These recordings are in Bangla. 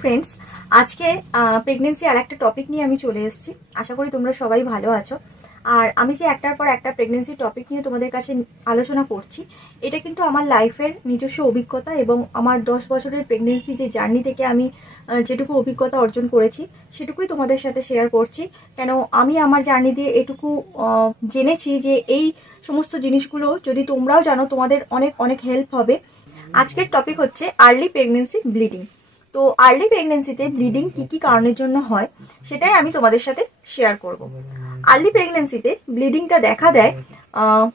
ফ্রেন্ডস, আজকে প্রেগনেন্সি আর একটা টপিক নিয়ে আমি চলে এসেছি। আশা করি তোমরা সবাই ভালো আছো। আর আমি যে একটার পর একটা প্রেগনেন্সি টপিক নিয়ে তোমাদের কাছে আলোচনা করছি, এটা কিন্তু আমার লাইফের নিজস্ব অভিজ্ঞতা এবং আমার 10 বছরের প্রেগনেন্সি যে জার্নি থেকে আমি যেটুকু অভিজ্ঞতা অর্জন করেছি সেটুকুই তোমাদের সাথে শেয়ার করছি। কেন আমি আমার জার্নি দিয়ে এটুকু জেনেছি যে এই সমস্ত জিনিসগুলো যদি তোমরাও জানো তোমাদের অনেক অনেক হেল্প হবে। আজকের টপিক হচ্ছে আর্লি প্রেগনেন্সি ব্লিডিং। তো আর্লি প্রেগনেন্সিতে ব্লিডিং কি কি কারণের জন্য হয় সেটাই আমি তোমাদের সাথে শেয়ার করব। আর্লি প্রেগনেন্সিতে ব্লিডিংটা দেখা দেয়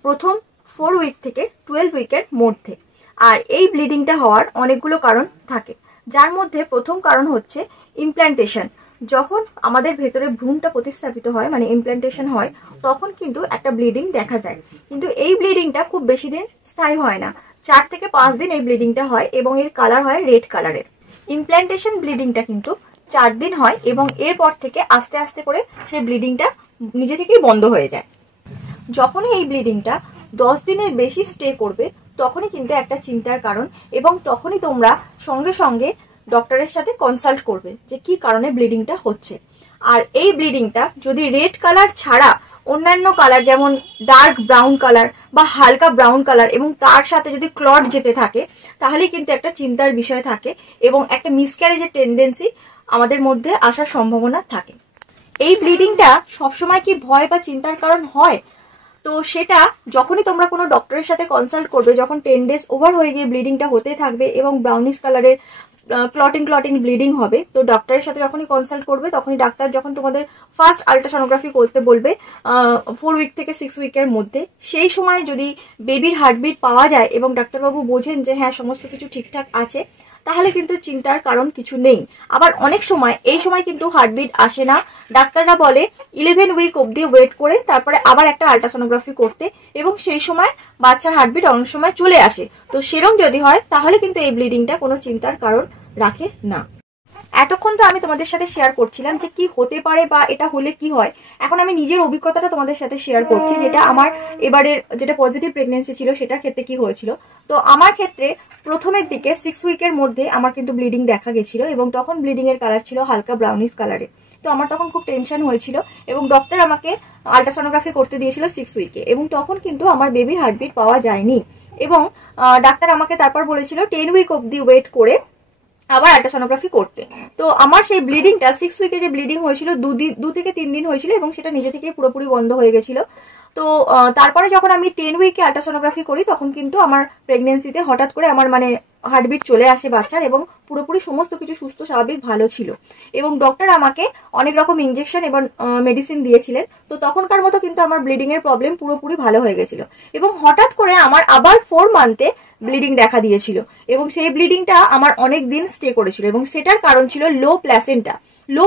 প্রথম 4 উইক থেকে 12 উইকের মধ্যে। আর এই ব্লিডিংটা হওয়ার অনেকগুলো কারণ থাকে, যার মধ্যে প্রথম কারণ হচ্ছে ইমপ্ল্যান্টেশন। যখন আমাদের ভেতরে ভ্রূণটা প্রতিস্থাপিত হয়, মানে ইমপ্ল্যান্টেশন হয়, তখন কিন্তু একটা ব্লিডিং দেখা যায়। কিন্তু এই ব্লিডিংটা খুব বেশি দিন স্থায়ী হয় না, 4 থেকে 5 দিন এই ব্লিডিংটা হয় এবং এর কালার হয় রেড কালারের। ইমপ্ল্যান্টেশন ব্লিডিংটা কিন্তু 4 দিন হয় এবং এরপর থেকে আস্তে আস্তে করে সেই ব্লিডিংটা নিজে থেকেই বন্ধ হয়ে যায়। যখনই এই ব্লিডিংটা 10 দিনের বেশি স্টে করবে তখনই কিন্তু একটা চিন্তার কারণ, এবং তখনই তোমরা সঙ্গে সঙ্গে ডক্টরের সাথে কনসাল্ট করবে যে কি কারণে ব্লিডিংটা হচ্ছে। আর এই ব্লিডিংটা যদি রেড কালার ছাড়া অন্যান্য কালার যেমন ডার্ক ব্রাউন কালার বা হালকা ব্রাউন কালার এবং তার সাথে যদি ক্লট যেতে থাকে, তাহলে কিন্তু একটা চিন্তার বিষয় থাকে এবং একটা মিসক্যারেজের টেন্ডেন্সি আমাদের মধ্যে আসার সম্ভাবনা থাকে। এই ব্লিডিংটা সবসময় কি ভয় বা চিন্তার কারণ হয়? তো সেটা যখনই তোমরা কোনো ডক্টরের সাথে কনসাল্ট করবে, যখন 10 ডেজ ওভার হয়ে গিয়ে ব্লিডিংটা হতে থাকবে এবং ব্রাউনিশ কালারের ক্লটিং ব্লিডিং হবে, তো ডক্টরের সাথে যখনই কনসাল্ট করবে তখনই ডাক্তার যখন তোমাদের ফার্স্ট আল্ট্রাসোনোগ্রাফি করতে বলবে 4 উইক থেকে 6 উইকের মধ্যে, সেই সময় যদি বেবির হার্টবিট পাওয়া যায় এবং ডাক্তারবাবু বোঝেন যে হ্যাঁ সমস্ত কিছু ঠিকঠাক আছে, তাহলে কিন্তু চিন্তার কারণ কিছু নেই। আবার অনেক সময় এই সময় কিন্তু হার্টবিট আসে না, ডাক্তাররা বলে 11 উইক অবধি ওয়েট করে তারপরে আবার একটা আল্ট্রাসোনোগ্রাফি করতে, এবং সেই সময় বাচ্চার হার্টবিট অনেক সময় চলে আসে। তো সেরকম যদি হয় তাহলে কিন্তু এই ব্লিডিংটা কোনো চিন্তার কারণ রাখে না। এতক্ষণ তো আমি তোমাদের সাথে শেয়ার করছিলাম যে কি হতে পারে বা এটা হলে কি হয়। এখন আমি নিজের অভিজ্ঞতাটা তোমাদের সাথে শেয়ার করছি, যেটা আমার এবারের যেটা পজিটিভ প্রেগনেন্সি ছিল সেটার ক্ষেত্রে কি হয়েছিল। তো আমার ক্ষেত্রে প্রথমের দিকে 6 উইকের মধ্যে আমার কিন্তু ব্লিডিং দেখা গেছিল এবং তখন ব্লিডিং এর কালার ছিল হালকা ব্রাউনিশ কালারের। তো আমার তখন খুব টেনশন হয়েছিল এবং ডক্টর আমাকে আল্ট্রাসোনোগ্রাফি করতে দিয়েছিল 6 উইকে, এবং তখন কিন্তু আমার বেবির হার্টবিট পাওয়া যায়নি এবং ডাক্তার আমাকে তারপর বলেছিল 10 উইক অবধি ওয়েট করে আবার আল্ট্রাসোনোগ্রাফি করতে। তো আমার সেই ব্লিডিংটা 6 উইকে যে ব্লিডিং হয়েছিল 2 থেকে 3 দিন হয়েছিল এবং সেটা নিজে থেকে পুরোপুরি বন্ধ হয়ে গেছিল। তো তারপরে যখন আমি 10 উইকে আল্ট্রাসোনোগ্রাফি করি তখন কিন্তু আমার প্রেগনেন্সিতে হঠাৎ করে আমার হার্টবিট চলে আসে বাচ্চার, এবং পুরোপুরি সমস্ত কিছু সুস্থ স্বাভাবিক ভালো ছিল এবং ডক্টর আমাকে অনেক রকম ইনজেকশন এবং মেডিসিন দিয়েছিলেন। তো তখনকার মতো কিন্তু আমার ব্লিডিং এর প্রবলেম পুরোপুরি ভালো হয়ে গেছিল এবং হঠাৎ করে আমার আবার 4 মান্থে ব্লিডিং দেখা দিয়েছিল এবং সেই ব্লিডিংটা আমার অনেক দিন স্টে করেছিল এবং সেটার কারণ ছিল লো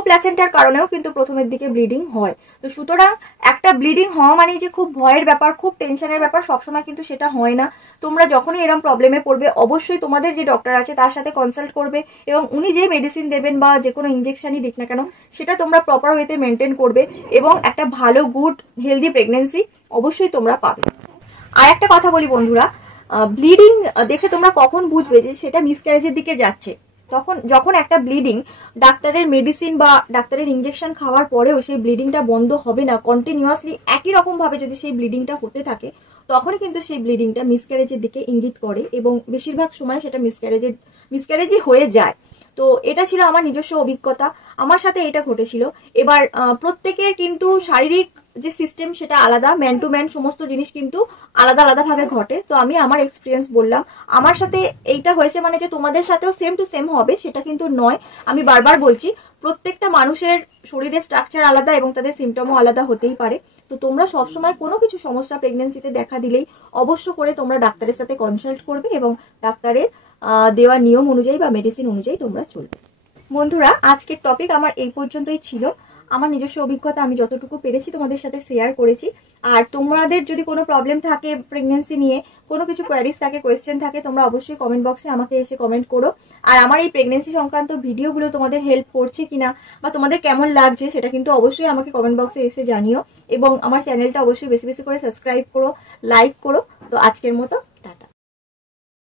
প্ল্যাসেন্টার কারণেও কিন্তু প্রথমের দিকে ব্লিডিং হয়। তো সুতরাং একটা ব্লিডিং হওয়া মানে যে খুব ভয়ের ব্যাপার, খুব টেনশনের ব্যাপার, সবসময় কিন্তু সেটা হয় না। তোমরা যখনই এরকম প্রবলেমে পড়বে অবশ্যই তোমাদের যে ডক্টর আছে তার সাথে কনসাল্ট করবে এবং উনি যে মেডিসিন দেবেন বা যে কোনো ইনজেকশনই দিক না কেন সেটা তোমরা প্রপার ওয়েতে মেনটেন করবে এবং একটা ভালো গুড হেলদি প্রেগনেন্সি অবশ্যই তোমরা পাবে। আর একটা কথা বলি বন্ধুরা, ব্লিডিং দেখে তোমরা কখন বুঝবে যে সেটা মিসক্যারেজের দিকে যাচ্ছে? যখন একটা ব্লিডিং ডাক্তারের মেডিসিন বা ডাক্তারের ইনজেকশন খাওয়ার পরেও সেই ব্লিডিংটা বন্ধ হবে না, কন্টিনিউয়াসলি একই রকম ভাবে যদি সেই ব্লিডিংটা হতে থাকে, তখনই কিন্তু সেই ব্লিডিংটা মিসক্যারেজের দিকে ইঙ্গিত করে এবং বেশিরভাগ সময় সেটা মিসক্যারেজই হয়ে যায়। তো এটা ছিল আমার নিজস্ব অভিজ্ঞতা, আমার সাথে এটা ঘটেছিল। এবার প্রত্যেকের কিন্তু শারীরিক যে সিস্টেম সেটা আলাদা, ম্যান টু ম্যান সমস্ত জিনিস কিন্তু আলাদা আলাদা ভাবে ঘটে। তো আমি আমার এক্সপিরিয়েন্স বললাম, আমার সাথে এইটা হয়েছে মানে যে তোমাদের সাথেও সেম টু সেম হবে সেটা কিন্তু নয়। আমি বারবার বলছি, প্রত্যেকটা মানুষের শরীরের স্ট্রাকচার আলাদা এবং তাদের সিমটমও আলাদা হতেই পারে। তো তোমরা সবসময় কোনো কিছু সমস্যা প্রেগনেন্সিতে দেখা দিলেই অবশ্য করে তোমরা ডাক্তারের সাথে কনসাল্ট করবে এবং ডাক্তারের দেওয়া নিয়ম অনুযায়ী বা মেডিসিন অনুযায়ী তোমরা চলবে। বন্ধুরা, আজকের টপিক আমার এই পর্যন্তই ছিল। আমার নিজস্ব অভিজ্ঞতা আমি যতটুকু পেরেছি তোমাদের সাথে শেয়ার করেছি। আর তোমাদের যদি কোনো প্রবলেম থাকে প্রেগনেন্সি নিয়ে, কোনো কিছু কোয়ারিজ থাকে, কোয়েশ্চেন থাকে, তোমরা অবশ্যই কমেন্ট বক্সে আমাকে এসে কমেন্ট করো। আর আমার এই প্রেগনেন্সি সংক্রান্ত ভিডিওগুলো তোমাদের হেল্প করছে কিনা বা তোমাদের কেমন লাগছে সেটা কিন্তু অবশ্যই আমাকে কমেন্ট বক্সে এসে জানিও এবং আমার চ্যানেলটা অবশ্যই বেশি বেশি করে সাবস্ক্রাইব করো, লাইক করো। তো আজকের মতো